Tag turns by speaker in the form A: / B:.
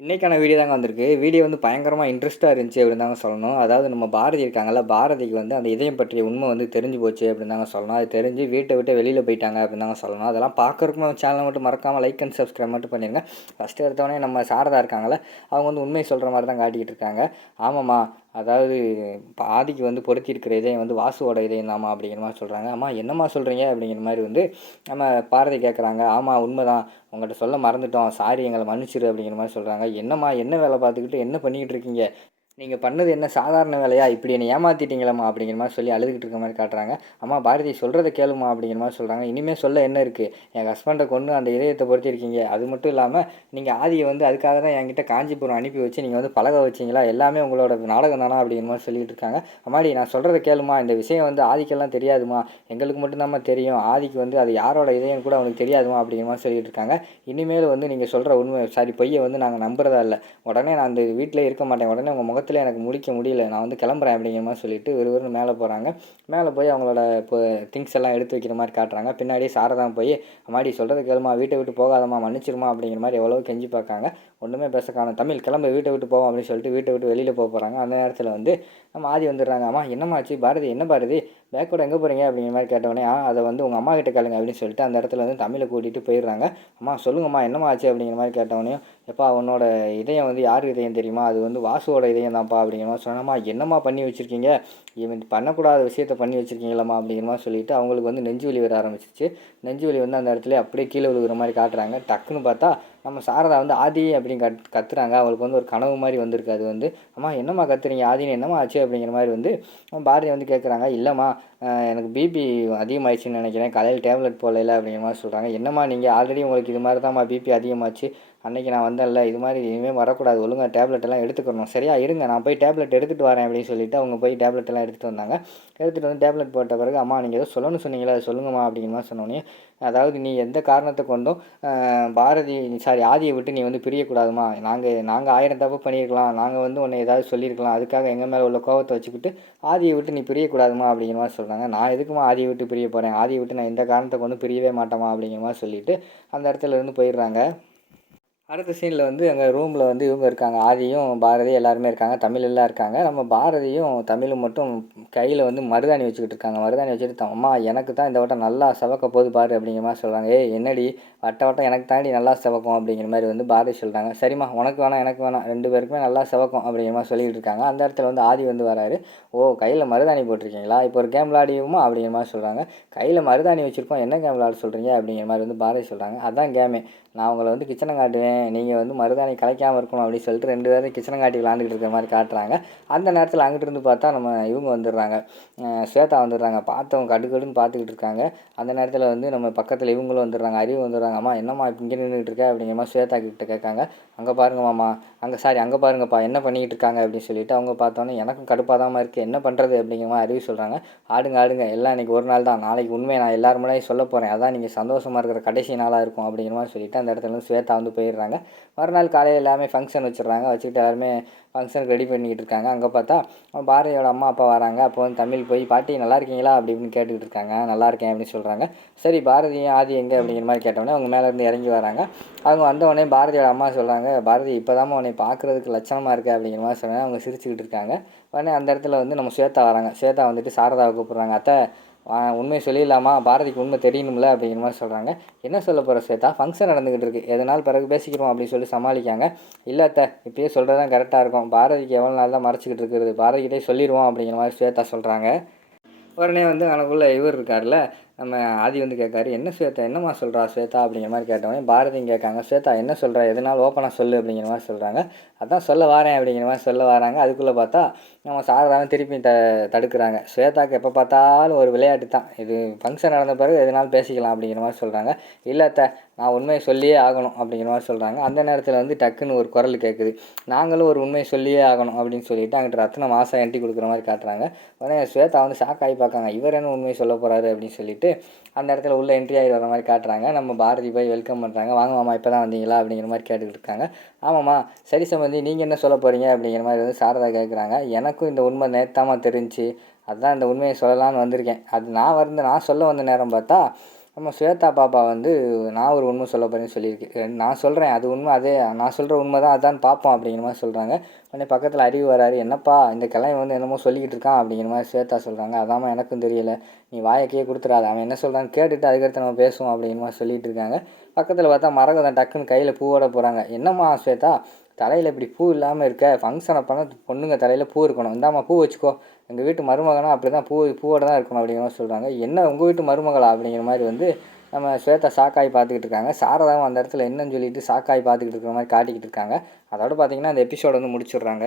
A: இன்றைக்கான வீடியோ தாங்க வந்திருக்கு. வீடியோ வந்து பயங்கரமாக இன்ட்ரெஸ்ட்டாக இருந்துச்சு அப்படின்னு தாங்க சொல்லணும். அதாவது நம்ம பாரதி இருக்காங்கல்ல பாரதிக்கு வந்து அந்த இதயம் பற்றிய உண்மை வந்து தெரிஞ்சு போச்சு அப்படின்னு தாங்க சொல்லணும். அது தெரிஞ்சு வீட்டை விட்டு வெளியில் போயிட்டாங்க அப்படின்னு தாங்க சொல்லணும். அதெல்லாம் பார்க்குறதுக்கு நம்ம சேனலை மட்டும் மறக்காமல் லைக் அண்ட் சப்ஸ்கிரைப் மட்டும் பண்ணிடுங்க ஃபஸ்ட்டு எடுத்தவொடனே நம்ம சாரதா இருக்காங்கல்ல அவங்க வந்து உண்மை சொல்கிற மாதிரி தான் காட்டிக்கிட்டு இருக்காங்க. ஆமாம்மா அதாவது ஆதிக்கு வந்து பொருத்தி இருக்கிற இதயம் வந்து வாசுவோட இதயம் தாமா அப்படிங்கிற மாதிரி சொல்கிறாங்க அம்மா என்னம்மா சொல்கிறீங்க அப்படிங்கிற மாதிரி வந்து நம்ம பாரதி கேட்குறாங்க ஆமாம் உண்மைதான். உங்கள்கிட்ட சொல்ல மறந்துட்டோம். சாரி எங்களை மன்னிச்சிரு அப்படிங்கிற மாதிரி சொல்கிறாங்க என்னம்மா என்ன வேலை பார்த்துக்கிட்டு என்ன பண்ணிக்கிட்டு இருக்கீங்க? நீங்கள் பண்ணது என்ன சாதாரண வேலையா? இப்படி என்னை ஏமாற்றிட்டீங்களம்மா அப்படிங்கிற மாதிரி சொல்லி அழுதுகிட்டு இருக்க மாதிரி காட்டுறாங்க. அம்மா பாரதி சொல்கிறத கேளுமா அப்படிங்கிற மாதிரி சொல்கிறாங்க இனிமேல் சொல்ல என்ன இருக்குது என் ஹஸ்பண்டை கொண்டு அந்த இதயத்தை பொறுத்திருக்கீங்க. அது மட்டும் இல்லாமல் நீங்கள் ஆதியை வந்து அதுக்காக தான் என்கிட்ட காஞ்சிபுரம் அனுப்பி வச்சு நீங்கள் வந்து பழக வச்சிங்களா? எல்லாமே உங்களோட நாடகம் தானா அப்படிங்கிற மாதிரி சொல்லிகிட்டு இருக்காங்க. அம்மாடி நான் சொல்கிறத கேளுமா இந்த விஷயம் வந்து ஆதிக்கெல்லாம் தெரியாதுமா எங்களுக்கு மட்டும்தாம்மா தெரியும். ஆதிக்கு வந்து அது யாரோட இதயம் கூட அவனுக்கு தெரியாதுமா அப்படிங்கிற மாதிரி சொல்லிகிட்டு இருக்காங்க. இனிமேல் வந்து நீங்கள் சொல்கிற உண்மை சாரி பொய்யை வந்து நாங்கள் நம்புறதா இல்லை. உடனே நான் அந்த வீட்டில் இருக்க மாட்டேன். உடனே உங்கள் முகத்தில் எனக்கு முடிக்க முடியல. நான் வந்து கிளம்புறேன் அப்படிங்கிற மாதிரி சொல்லிட்டு விறுவிறுன்னு மேலே போகிறாங்க மேலே போய் அவங்களோட இப்போ திங்ஸ் எல்லாம் எடுத்து வைக்கிற மாதிரி காட்டுறாங்க. பின்னாடியே சாரதான் போய் அம்மாடி சொல்கிறது கேளுமா வீட்டை விட்டு போகாதம்மா மன்னிச்சிருமா அப்படிங்கிற மாதிரி எவ்வளோ கெஞ்சி பார்க்காங்க. ஒன்றுமே பேச காணும் தமிழ் கிளம்ப வீட்டை விட்டு போவோம் அப்படின்னு சொல்லிட்டு வீட்டை விட்டு வெளியில் போக போகிறாங்க அந்த நேரத்தில் வந்து நம்ம ஆதி வந்துடுறாங்க. அம்மா என்னம்மாச்சு பாரதி என்ன பாரதி? பேக்கோட எங்கே போகிறீங்க அப்படிங்கிற மாதிரி கேட்டவொடனே ஆ அதை வந்து உங்கள் அம்மா கிட்ட கேளுங்க அப்படின்னு சொல்லிட்டு அந்த இடத்துல வந்து தமிழை கூட்டிகிட்டு போயிடுறாங்க. அம்மா சொல்லுங்கம்மா என்னம்மா ஆச்சு? அப்படிங்கிற மாதிரி கேட்டவொடனே எப்பா உன்னோட இதயம் வந்து யார் இதயம் தெரியுமா? அது வந்து வாசுவோட இதயம் தான்ப்பா அப்படிங்கிற மாதிரி சொன்னம்மா என்னம்மா பண்ணி வச்சுருக்கீங்க? இவன் பண்ணக்கூடாத விஷயத்த பண்ணி வச்சுருக்கீங்களம்மா அப்படிங்கிற மாதிரி சொல்லிட்டு அவங்களுக்கு வந்து நெஞ்சு வலி வர ஆரம்பிச்சிச்சு நெஞ்சு வலி வந்து அந்த இடத்துல அப்படியே கீழே விழுகிற மாதிரி காட்டுறாங்க. டக்குன்னு பார்த்தா நம்ம சாரதா வந்து ஆதி அப்படின்னு கத் கத்துறாங்க. அவங்களுக்கு வந்து ஒரு கனவு மாதிரி வந்திருக்கு. அது வந்து அம்மா என்னம்மா கத்துறீங்க? ஆதின்னு என்னம்மா ஆச்சு? அப்படிங்கிற மாதிரி வந்து பாரதி வந்து கேட்குறாங்க இல்லைம்மா எனக்கு பிபி அதிகமாகிடுச்சின்னு நினைக்கிறேன். காலையில் டேப்லெட் போடல அப்படிங்கிற மாதிரி சொல்கிறாங்க என்னம்மா நீங்கள் ஆல்ரெடி உங்களுக்கு இது மாதிரி தான்மா பிபி அதிகமாச்சு. அன்றைக்கி நான் வந்தேன்ல இது மாதிரி இனிமேல் வரக்கூடாது. ஒழுங்காக டேப்லெட் எல்லாம் எடுத்துக்கணும். சரியா இருங்க. நான் போய் டேப்லெட் எடுத்துகிட்டு வரேன் அப்படின்னு சொல்லிட்டு அவங்க போய் டேப்லெட் எல்லாம் எடுத்துகிட்டு வந்தாங்க. எடுத்துகிட்டு வந்து டேப்லெட் போட்ட பிறகு அம்மா நீங்கள் ஏதோ சொல்லணும்னு சொன்னீங்களா அதை சொல்லுங்கம்மா அப்படிங்கிற மாதிரி சொன்னோன்னே அதாவது நீ எந்த காரணத்தை கொண்டும் பாரதி சாரி ஆதியை விட்டு நீ வந்து பிரியக்கூடாதுமா நாங்கள் நாங்கள் ஆயிரம் தப்பு பண்ணியிருக்கலாம். நாங்கள் வந்து உன்னை ஏதாவது சொல்லியிருக்கலாம். அதுக்காக எங்கள் மேலே உள்ள கோவத்தை வச்சுக்கிட்டு ஆதியை விட்டு நீ பிரியக்கூடாதுமா அப்படிங்கிற மாதிரி சொல்கிறாங்க நான் எதுக்குமா ஆதியை விட்டு பிரிய போகிறேன் ஆதியை விட்டு நான் எந்த காரணத்தை கொண்டு பிரியவே மாட்டோமா அப்படிங்கிற மாதிரி சொல்லிவிட்டு அந்த இடத்துல இருந்து போயிடுறாங்க. அடுத்த சீனில் வந்து எங்கள் ரூமில் வந்து இவங்க இருக்காங்க. ஆதியும் பாரதி எல்லாருமே இருக்காங்க. தமிழ் எல்லாம் இருக்காங்க. நம்ம பாரதியும் தமிழும் மட்டும் கையில் வந்து மருதாணி வச்சுக்கிட்டு இருக்காங்க. மருதாணி வச்சுட்டு அம்மா எனக்கு தான் இந்த வட்டம் நல்லா செவக்க போது பாரு அப்படிங்கிற மாதிரி சொல்கிறாங்க ஏ என்னடி? வட்ட வட்டம் எனக்கு தாண்டி நல்லா செவக்கும் அப்படிங்கிற மாதிரி வந்து பாரதி சொல்கிறாங்க சரிம்மா உனக்கு வேணாம் எனக்கு வேணாம். ரெண்டு பேருக்குமே நல்லா செவக்கும் அப்படிங்கிற மாதிரி சொல்லிகிட்டு இருக்காங்க. அந்த இடத்துல வந்து ஆதி வந்து வராரு. ஓ கையில் மருதாணி போட்டிருக்கீங்களா? இப்போ ஒரு கேம் விளாடியுமா அப்படிங்கிற மாதிரி சொல்கிறாங்க கையில் மருதாணி வச்சுருக்கோம். என்ன கேம் விளாட சொல்கிறீங்க அப்படிங்கிற மாதிரி வந்து பாரதி சொல்கிறாங்க அதான் கேமே. நான் உங்களை வந்து கிச்சனை காட்டுவேன். நீங்கள் வந்து மருதாணி கலைக்காமல் இருக்கணும் அப்படின்னு சொல்லிட்டு ரெண்டு பேரும் கிச்சனை காட்டி விளாண்டுக்கிட்டு இருக்கிற மாதிரி காட்டுறாங்க. அந்த நேரத்தில் அங்கிட்டு இருந்து பார்த்தா நம்ம இவங்க வந்துடுறாங்க. ஸ்வேதா வந்துடுறாங்க. பார்த்தவங்க கடுக்கடுன்னு பார்த்துக்கிட்டு இருக்காங்க. அந்த நேரத்தில் வந்து நம்ம பக்கத்தில் இவங்களும் வந்துடுறாங்க. அறிவு வந்துடுறாங்க. அம்மா என்னம்மா இங்கே நின்றுட்டு இருக்க? அப்படிங்கிற மாதிரி ஸ்வேதா கிட்ட கேட்காங்க. அங்கே பாருங்க மாமா. அங்கே சாரி அங்கே பாருங்கப்பா. என்ன பண்ணிக்கிட்டு இருக்காங்க? அப்படின்னு சொல்லிட்டு அவங்க பார்த்தோன்னே எனக்கும் கடுப்பாக தான் இருக்குது என்ன பண்ணுறது அப்படிங்கிற மாதிரி அறிவு சொல்கிறாங்க ஆடுங்க ஆடுங்க. எல்லாம் இன்றைக்கி ஒரு நாள் தான். நாளைக்கு உண்மையை நான் எல்லாரும் சொல்ல போகிறேன் அதான் நீங்கள் சந்தோஷமாக இருக்கிற கடைசி நாளாக இருக்கும் அப்படிங்கிற மாதிரி சொல்லிட்டு அந்த இடத்துல ஸ்வேதா வந்து போயிடுறாங்க. மறுநாள் காலையில் எல்லாமே ஃபங்க்ஷன் வச்சிடுறாங்க. வச்சுக்கிட்டு எல்லாருமே ஃபங்க்ஷனுக்கு ரெடி பண்ணிக்கிட்டு இருக்காங்க. அங்கே பார்த்தா பாரதியோட அம்மா அப்பா வராங்க. அப்போ வந்து தமிழ் போய் பாட்டி நல்லா இருக்கீங்களா? அப்படி இப்படின்னு கேட்டுக்கிட்டு இருக்காங்க. நல்லா இருக்கேன் அப்படின்னு சொல்கிறாங்க சரி பாரதி ஆதி எங்கே அப்படிங்கிற மாதிரி கேட்டோடனே அவங்க மேலேருந்து இறங்கி வராங்க. அவங்க வந்தவொடனே பாரதியோட அம்மா சொல்கிறாங்க பாரதி இப்போ தான் உன்னை பார்க்குறதுக்கு லட்சணமாக இருக்குது அப்படிங்கிற மாதிரி சொன்னேன். அவங்க சிரிச்சுக்கிட்டு இருக்காங்க. உடனே அந்த இடத்துல வந்து நம்ம ஸ்வேதா வராங்க. ஸ்வேதா வந்துட்டு சாரதாவை கூப்பிட்றாங்க. அத்தை உண்மையை சொல்லிடலாமா? பாரதிக்கு உண்மை தெரியணும்ல அப்படிங்கிற மாதிரி சொல்கிறாங்க என்ன சொல்ல போகிற ஸ்வேதா? ஃபங்க்ஷன் நடந்துக்கிட்டு இருக்குது எதனால் பிறகு பேசிக்கிறோம் அப்படின்னு சொல்லி சமாளிக்காங்க. இல்லை அத்தை இப்பயே சொல்கிறது தான் கரெக்டாக இருக்கும். பாரதிக்கு எவ்வளோ நாள் தான் மறைச்சிக்கிட்டு இருக்கிறது? பாரதிக்கிட்டே சொல்லிடுவோம் அப்படிங்கிற மாதிரி ஸ்வேதா சொல்கிறாங்க உடனே வந்து எனக்குள்ளே இவர் இருக்கார்ல நம்ம ஆதி வந்து கேட்காரு என்ன ஸ்வேதா என்னம்மா சொல்கிறா ஸ்வேதா? அப்படிங்கிற மாதிரி கேட்டவன் பாரதியும் கேட்காங்க ஸ்வேதா என்ன சொல்கிறா எதனால் ஓப்பனாக சொல்லு அப்படிங்கிற மாதிரி சொல்கிறாங்க அதான் சொல்ல வரேன் அப்படிங்கிற மாதிரி சொல்ல வராங்க. அதுக்குள்ளே பார்த்தா நம்ம சாரதாவும் திருப்பி த தடுக்கிறாங்க. ஸ்வேதாக்கு எப்போ பார்த்தாலும் ஒரு விளையாட்டு தான். இது ஃபங்க்ஷன் நடந்த பிறகு எதனாலும் பேசிக்கலாம் அப்படிங்கிற மாதிரி சொல்கிறாங்க இல்லை த நான் உண்மையை சொல்லியே ஆகணும் அப்படிங்கிற மாதிரி சொல்கிறாங்க அந்த நேரத்தில் வந்து டக்குன்னு ஒரு குரல் கேட்குது நாங்களும் ஒரு உண்மையை சொல்லியே ஆகணும் அப்படின்னு சொல்லிட்டு அங்கிட்ட ரத்ன மாதம் என்ட்டி கொடுக்குற மாதிரி காட்டுறாங்க. உடனே ஸ்வேதா வந்து ஷாக் ஆகி பார்க்காங்க. இவர் என்ன உண்மையை சொல்ல போகிறாரு அப்படின்னு சொல்லிட்டு அந்த இடத்துல உள்ளே என்ட்ரி ஆகி வர மாதிரி காட்டுறாங்க. நம்ம பாரதி போய் வெல்கம் பண்ணுறாங்க வாங்க மாமா இப்போ தான் வந்தீங்களா அப்படிங்கிற மாதிரி கேட்டுக்கிட்டு இருக்காங்க. ஆமாம்மா சரி சம்பந்தி நீங்கள் என்ன சொல்ல போகிறீங்க அப்படிங்கிற மாதிரி வந்து சாரதா கேட்குறாங்க எனக்கும் இந்த உண்மை நேத்தாமல் தெரிஞ்சு அதுதான் இந்த உண்மையை சொல்லலான்னு வந்திருக்கேன். அது நான் வந்து நான் சொல்ல வந்த நேரம் பார்த்தா நம்ம ஸ்வேதா பாப்பா வந்து நான் ஒரு உண்மை சொல்ல போகிறேன்னு சொல்லியிருக்கு. நான் சொல்கிறேன் அது உண்மை அதே நான் சொல்கிற உண்மை தான் அதான் பார்ப்போம் அப்படிங்கிற மாதிரி சொல்கிறாங்க உடனே பக்கத்தில் அறிவு வராரு என்னப்பா இந்த கிழமை வந்து என்னமோ சொல்லிக்கிட்டு இருக்கான் அப்படிங்கிற மாதிரி ஸ்வேதா சொல்கிறாங்க அதாம்மா எனக்கும் தெரியல. நீ வாயக்கையே கொடுத்துறாத அவன் என்ன சொல்கிறான்னு கேட்டுட்டு அதுக்கடுத்து நம்ம பேசுவோம் அப்படிங்கிற மாதிரி சொல்லிகிட்டு இருக்காங்க. பக்கத்தில் பார்த்தா மரகதம் டக்குன்னு கையில் பூவோட போகிறாங்க என்னம்மா ஸ்வேதா தலையில் இப்படி பூ இல்லாமல் இருக்க? ஃபங்க்ஷன் அப்போனா பொண்ணுங்க தலையில் பூ இருக்கணும். இந்தாம்மா பூ வச்சுக்கோ. எங்கள் வீட்டு மருமகனா அப்படி தான் பூ பூவோட தான் இருக்கணும் அப்படிங்கிற மாதிரி சொல்கிறாங்க என்ன உங்கள் வீட்டு மருமகளா அப்படிங்கிற மாதிரி வந்து நம்ம ஸ்வேதா சாக்காய் பார்த்துக்கிட்டு இருக்காங்க. சாரதாவும் அந்த இடத்துல என்னன்னு சொல்லிட்டு சாக்காய் பார்த்துக்கிட்டு இருக்கிற மாதிரி காட்டிக்கிட்டு இருக்காங்க. அதோட பார்த்தீங்கன்னா அந்த எபிசோட வந்து முடிச்சிடுறாங்க.